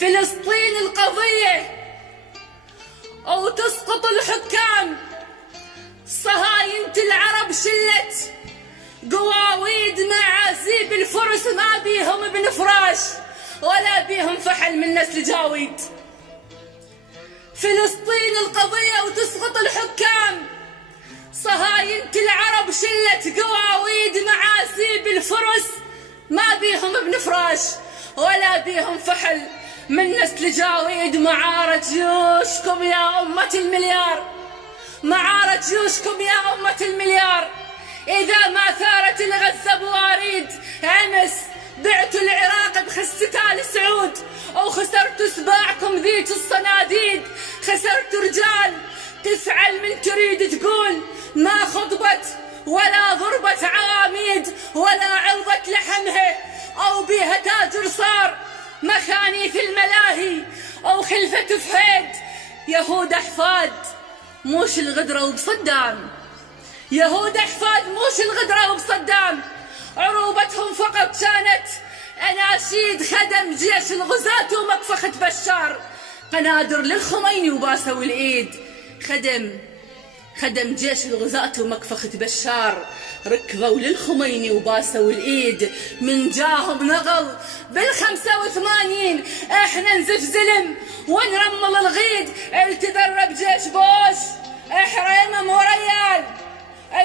فلسطين القضية أو تسقط الحكام. صهاينة العرب شلت قواويد معازيب الفرس، ما بيهم ابن فراش ولا بيهم فحل من نسل جاويد. فلسطين القضية وتسقط الحكام. صهاينة العرب شلت قواويد معازيب الفرس، ما بيهم ابن فراش ولا بيهم فحل من نسل جاويد. معارة جيوشكم يا أمة المليار، معارة جيوشكم يا أمة المليار. إذا ما ثارت الغزة بواريد، أمس بعتوا العراق بخست آل سعود، أو خسرتوا سباعكم ذيك الصناديد. خسرتوا رجال تفعل من تريد تقول، ما خضبت ولا ضربت عواميد ولا عرضت لحمها، أو بيها تاجر صار مخانيث الملاهي أو خلفة فهيد. يهود أحفاد موش الغدرة وبصدام، يهود أحفاد موش الغدرة وبصدام. عروبتهم فقط كانت أناشيد خدم جيش الغزاة ومطفخة بشار. قنادر للخميني وباسوا الإيد، خدم جيش الغزاة ومكفخة بشار. ركضوا للخميني وباسوا الإيد، من جاهم نغل بال85. احنا نزف زلم ونرمل الغيد. التدرب جيش بوش حريمة مو ريال،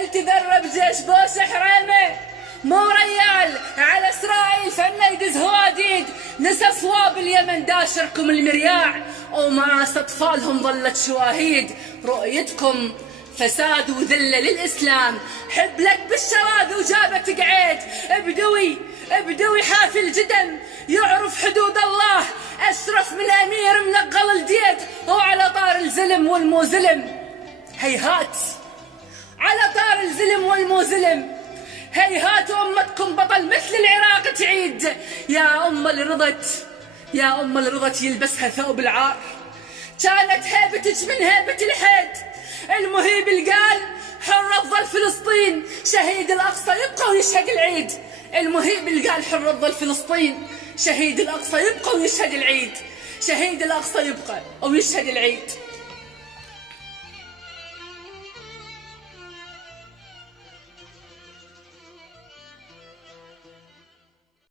التدرب جيش بوش حريمة مو ريال. على اسرائيل فلنا يدز هواديد، نسى صواب اليمن داشركم المرياع، ومعاص اطفالهم ظلت شواهيد. رؤيتكم فساد وذله للاسلام، حبلك بالشواذ وجابت قعيد. ابدوي حافي الجدم يعرف حدود الله، اشرف من امير منقل الديد. وعلى طار الزلم والموزلم هيهات، على طار الزلم والموزلم هيهات. أمتكم بطل مثل العراق تعيد. يا أم اللي رضت يلبسها ثوب العار، كانت هيبتك من هيبة الحيد. المهيب اللي قال حر تظل فلسطين، شهيد الأقصى يبقى ويشهد العيد. المهيب اللي قال حر تظل فلسطين، شهيد الأقصى يبقى ويشهد العيد. شهيد الأقصى يبقى ويشهد العيد.